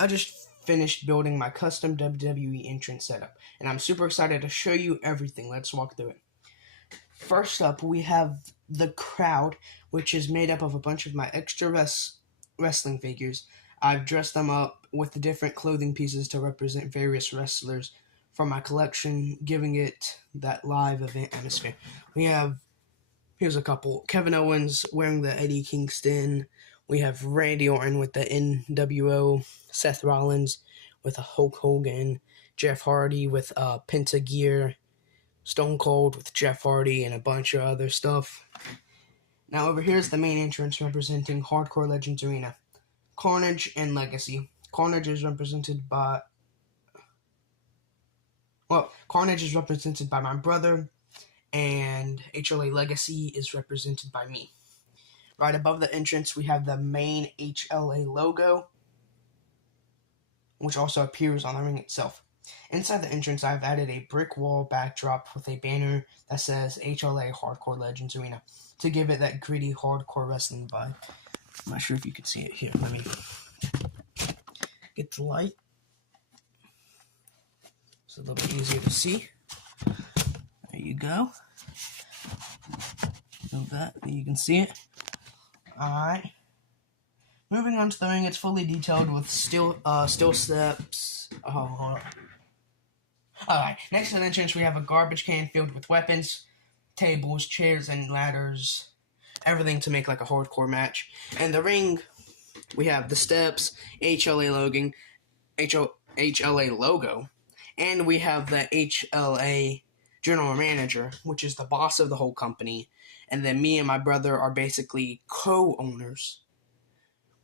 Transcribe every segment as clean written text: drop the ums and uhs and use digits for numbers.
I just finished building my custom WWE entrance setup, and I'm super excited to show you everything. Let's walk through it. First up, we have the crowd, which is made up of a bunch of my extra wrestling figures. I've dressed them up with the different clothing pieces to represent various wrestlers from my collection, giving it that live event atmosphere. Here's a couple. Kevin Owens wearing the Eddie Kingston. We have Randy Orton with the NWO. Seth Rollins with a Hulk Hogan. Jeff Hardy with Penta gear. Stone Cold with Jeff Hardy and a bunch of other stuff. Now over here is the main entrance representing Hardcore Legends Arena. Carnage and Legacy. Carnage is represented by my brother, and HLA Legacy is represented by me. Right above the entrance, we have the main HLA logo, which also appears on the ring itself. Inside the entrance, I've added a brick wall backdrop with a banner that says HLA Hardcore Legends Arena to give it that gritty hardcore wrestling vibe. I'm not sure if you can see it here. Let me get the light. It's a little bit easier to see. There you go. So that you can see it. Alright. Moving on to the ring, it's fully detailed with steel steps. Oh, hold on. Alright, next to the entrance we have a garbage can filled with weapons, tables, chairs, and ladders. Everything to make like a hardcore match. And the ring, we have the steps, HLA logo, and we have the HLA general manager, which is the boss of the whole company. And then me and my brother are basically co-owners,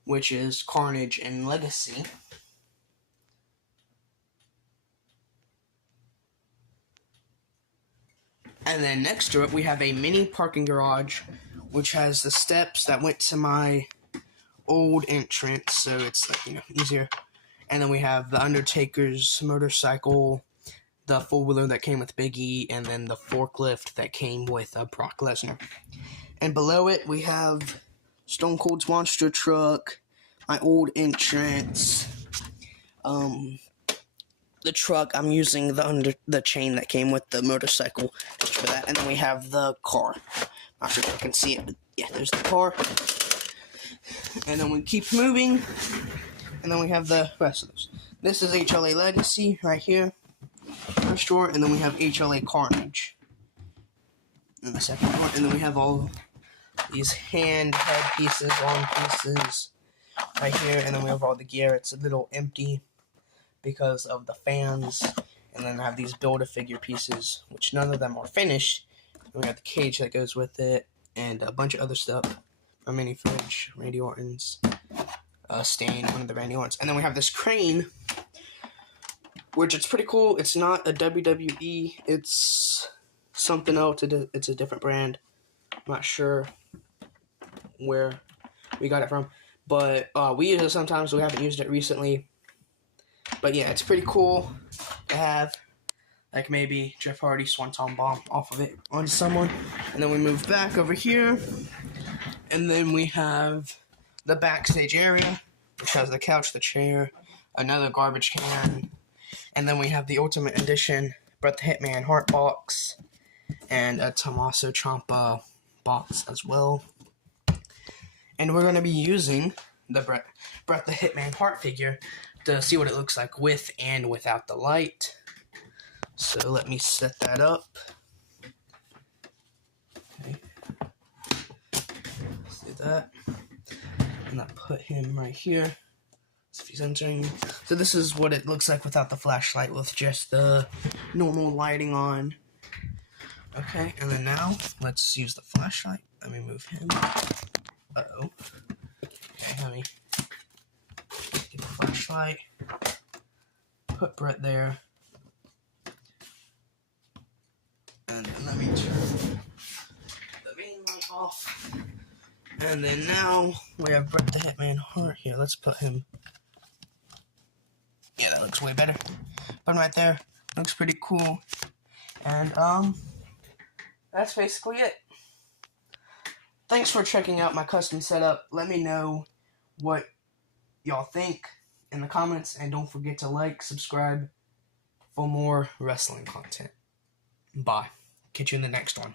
which is Carnage and Legacy. And then next to it, we have a mini parking garage, which has the steps that went to my old entrance, so it's easier. And then we have the Undertaker's motorcycle, the four-wheeler that came with Big E, and then the forklift that came with Brock Lesnar. And below it, we have Stone Cold's monster truck, my old entrance, the truck. I'm using the chain that came with the motorcycle just for that. And then we have the car. Not sure if you can see it, but yeah, there's the car. And then we keep moving, and then we have the rest of those. This is HLA Legacy right here, first drawer, and then we have HLA Carnage in the second drawer, and then we have all these head pieces, arm pieces right here, and then we have all the gear. It's a little empty because of the fans, and then I have these Build-A-Figure pieces, which none of them are finished. And we have the cage that goes with it, and a bunch of other stuff. A mini fridge, Randy Orton's, Stain, one of the Randy Ortons. And then we have this crane, which it's pretty cool. It's not a WWE, it's something else. It's a different brand. I'm not sure where we got it from, but we use it sometimes. We haven't used it recently. But yeah, it's pretty cool to have, like maybe Jeff Hardy Swanton Bomb off of it on someone. And then we move back over here, and then we have the backstage area, which has the couch, the chair, another garbage can, and then we have the Ultimate Edition Bret the Hitman Heart box, and a Tommaso Ciampa box as well. And we're going to be using the Bret the Hitman Heart figure to see what it looks like with and without the light. So let me set that up. Okay. Let's do that. And I'll put him right here. So if he's entering. So this is what it looks like without the flashlight, with just the normal lighting on. Okay, and then now let's use the flashlight. Let me move him. Uh-oh. Okay, let me get the flashlight. Put Bret there. And then let me turn the main light off. And then now we have Bret the Hitman Hart here. Let's put him. Yeah, that looks way better. Put him right there. Looks pretty cool. And that's basically it. Thanks for checking out my custom setup. Let me know what y'all think in the comments, and don't forget to like, subscribe for more wrestling content. Bye. Catch you in the next one.